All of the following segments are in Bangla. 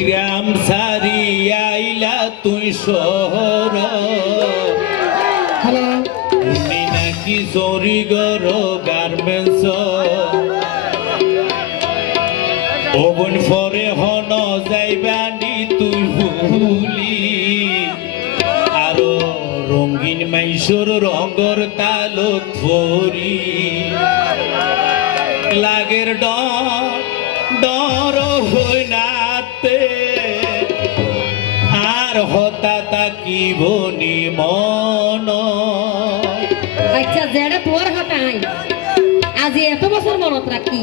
গ্রাম সারিয়াইলা তুই শহর। উনি নাকি চরিগর গার্মেন্টস ওবন ফরে হন যাইবানি তুই ভুলি। আরও রঙিন মাইসর রঙর তালত ভরি। লাগের ডর ডর হই নাতে তাকিব নি মন। আচ্ছা যেটা তোর হাতাই আজি এত বছর মনত রাখি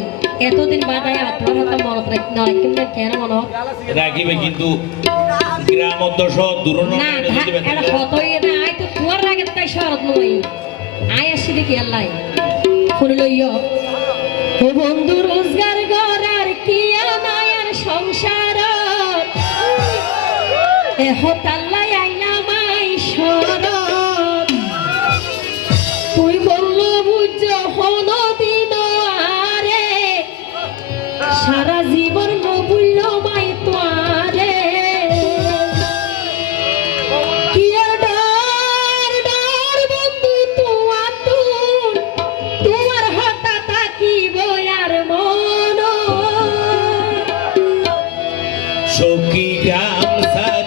এতদিন বাদে আপনার হাতে মনত রাখি না না কেন মনত? রাখিবে কিন্তু গ্রামত সব দূর না এটা হতই না আই তো তোর রাগে তাই শরৎ নই আই আসি দেখি আল্লাহ শুনি লইয় ও বন্ধু রোজগার গড়ার কি মায়ার সংসার এ হতাল সখী গামছা